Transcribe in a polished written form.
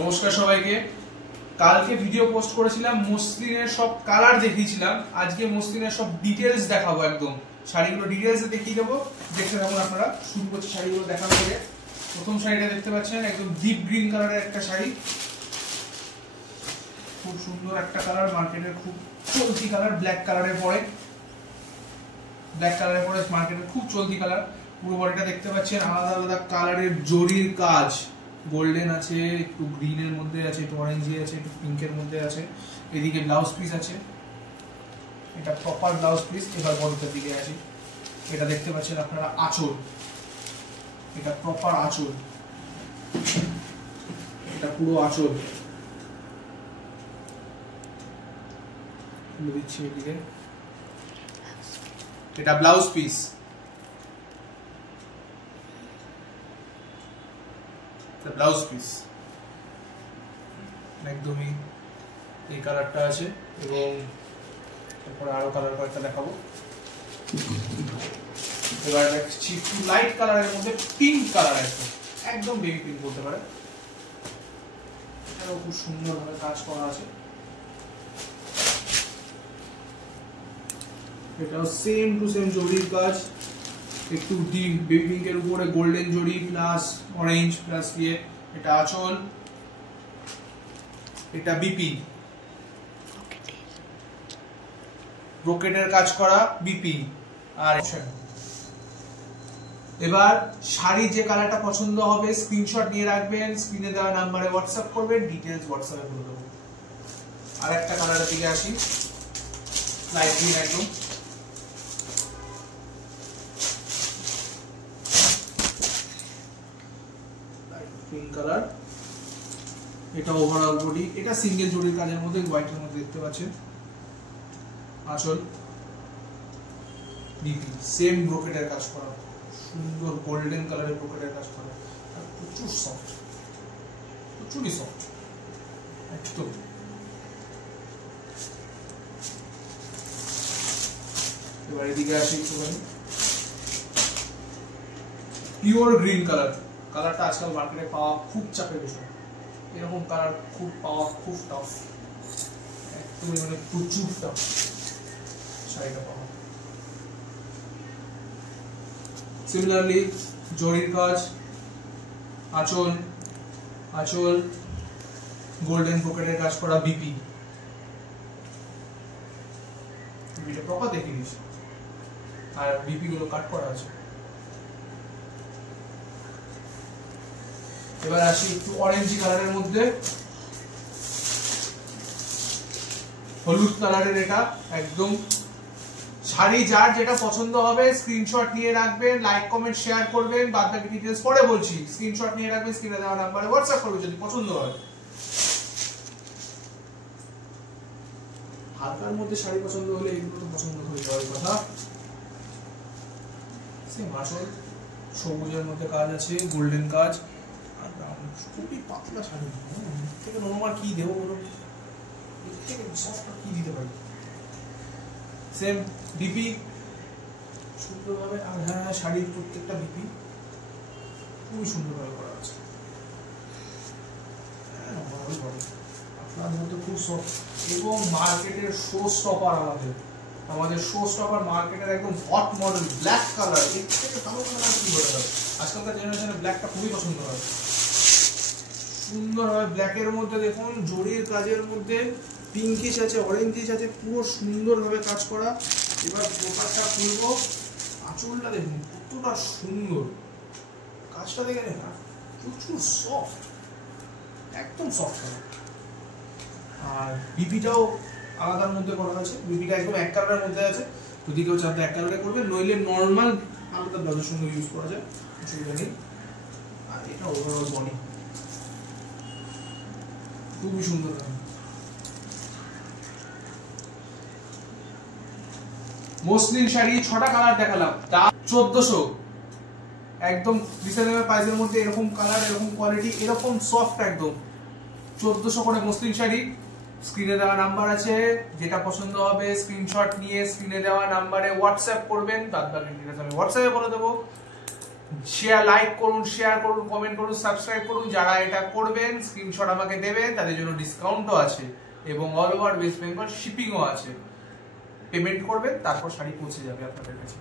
নমস্কার সবাইকে। কালকে ভিডিও পোস্ট করেছিলাম, মসলিনের সব কালার দেখিয়েছিলাম। আজকে মসলিনের সব ডিটেলস দেখাবো, একদম শাড়িগুলো ডিটেলস দেখিয়ে দেবো। দেখতে থাকুন আপনারা। শুরু করছি শাড়িগুলো দেখার পরে। প্রথম শাড়িটা দেখতে পাচ্ছেন, একদম ডিপ গ্রিন কালারের একটা শাড়ি, খুব সুন্দর একটা কালার, মার্কেটের খুব চলতি কালার। ব্ল্যাক কালারের পরে মার্কেটের খুব চলতি কালার। পুরো বডিটা দেখতে পাচ্ছেন আলাদা আলাদা কালারের জরির কাজ, গোল্ডেন আছে, একটু গ্রিনের মধ্যে আছে, একটু অরেঞ্জি আছে, একটু পিঙ্কের মধ্যে আছে। এদিকে ব্লাউজ পিস আছে, এটা প্রপার ব্লাউজ পিস। এবার বডিটার দিকে আসি। এটা দেখতে পাচ্ছেন আপনারা আঁচল, এটা প্রপার আঁচল, এটা পুরো আঁচল দিচ্ছি এদিকে। এটা ব্লাউজ পিস, ব্লাউজ পিস একদমই এই কালারটা আছে, এবং তারপরে আরো কালার কয়েকটা দেখাবো। এবার দেখছি একটু লাইট কালারের মধ্যে পিঙ্ক কালার আছে, একদম বেবি পিঙ্ক বলতে পারে। এটাও খুব সুন্দরভাবে কাজ করা আছে। এটাও সেম টু সেম জরির কাজ, একটু ডিপ বেবি পিঙ্কের উপরে গোল্ডেন জরি প্লাস অরেঞ্জ প্লাস দিয়ে। এটা আঁচল, এটা বিপি, ব্রোকেটের কাজ করা বিপি। আর এবার শাড়ি যে কালারটা পছন্দ হবে স্ক্রিনশট নিয়ে রাখবেন, স্ক্রিনে দেওয়া নাম্বারে হোয়াটসঅ্যাপ করবেন, ডিটেইলস হোয়াটসঅ্যাপে বলে দেবো। আর একটা কালারের দিকে আসি, লাইট গ্রিন একদম, পিঙ্ক কালার। এটা ওভারঅল বডি, এটা সিঙ্গেল জরির কাজের মধ্যে হোয়াইটের মধ্যে দেখতে পাচ্ছেন। আঁচল বিপি, সেম ব্রোকেটের কাজ করা, সুন্দর গোল্ডেন কালারের ব্রোকেটের কাজ করা, আর প্রচুর সফট, প্রচুরই সফট একদম। এবার এদিকে আসি একটুখানি, পিওর গ্রিন কালার। কালারটা আজকাল মার্কেটে পাওয়া খুব চাপের বিষয়, এরকম কালার খুব পাওয়া খুব টাফ, একদমই মানে প্রচুর টাফ শাড়িটা পাওয়া। সিমিলারলি জরির কাজ, আঁচল, আঁচল গোল্ডেন পকেটের কাজ করা বিপি। বিপিটা প্রপার দেখে দিয়েছি, আর বিপি গুলো কাট করা আছে। এবার আসি একটু অরেঞ্জ কালারের মধ্যে, হলুদ কালারের। এটা একদম শাড়ি যার যেটা পছন্দ হবে স্ক্রিনশট নিয়ে রাখবেন, লাইক কমেন্ট শেয়ার করবেন, বাদ বাকি ডিটেইলস পরে বলছি। স্ক্রিনশট নিয়ে রাখবেন, স্ক্রিনে দেওয়া নাম্বারে হোয়াটসঅ্যাপ করবেন যদি পছন্দ হয়। হালকার মধ্যে শাড়ি পছন্দ হলে এগুলো তো পছন্দ হয়ে যাওয়ার কথা। সেম আঁচল, সবুজের মধ্যে কাজ আছে, গোল্ডেন কাজ, আর খুবই পাতলা শাড়ি। থেকে নরমাল কি দেবো বলো, থেকে সফট কি দিতে পারি। সেম বিপি সুন্দরভাবে, আর হ্যাঁ শাড়ির প্রত্যেকটা বিপি খুবই সুন্দরভাবে করা আছে। আপনাদের মধ্যে খুব সফট, এবং মার্কেটের শো স্টপার, আমাদের শো স্টপার মার্কেটের একদম হট মডেল ব্ল্যাক কালার। এর থেকে ভালো কালার কি হতে পারে? আজকালকার জেনারেশনে ব্ল্যাকটা খুবই পছন্দ হয়। সুন্দরভাবে ব্ল্যাকের মধ্যে দেখুন জরির কাজের মধ্যে পিঙ্কিশ আছে, অরেঞ্জিশ আছে, পুরো সুন্দরভাবে কাজ করা। এবার দোপাট্টা খুলবো, আঁচলটা দেখুন কতটা সুন্দর, কাজটা দেখে না প্রচুর সফট, একদম সফট কালার। আর বিপিটাও আলাদার মধ্যে করা আছে, বিপিটা একদম এক কালারের মধ্যে আছে। যদি কেউ চান এক কালারে করবে, নইলে নর্মাল আলাদা ব্লাউজের সঙ্গে ইউজ করা যায়, অসুবিধা নেই। আর এটা ওভারঅল বডি খুবই সুন্দর। মসলিন শাড়ি 6টা কালার দেখালাম, দাম 1400, একদম রিজনেবল প্রাইসের মধ্যে। এরকম কালার, এরকম কোয়ালিটি, এরকম সফট, একদম 1400 করে মসলিন শাড়ি। স্ক্রিনে দেওয়া নাম্বার আছে, যেটা পছন্দ হবে স্ক্রিনশট নিয়ে স্ক্রিনে দেওয়া নাম্বারে হোয়াটসঅ্যাপ করবেন, বাদ বাকি ডিটেইলস আমি হোয়াটসঅ্যাপে বলে দেবো। লাইক করুন, শেয়ার করুন, কমেন্ট করুন, সাবস্ক্রাইব করুন। যারা এটা করবেন স্ক্রিনশট আমাকে দেবেন, তাদের জন্য ডিসকাউন্টও আছে এবং অল ওভার ওয়েস্ট বেঙ্গল শিপিংও আছে। পেমেন্ট করবেন, তারপর শাড়ি পৌঁছে যাবে আপনাদের কাছে।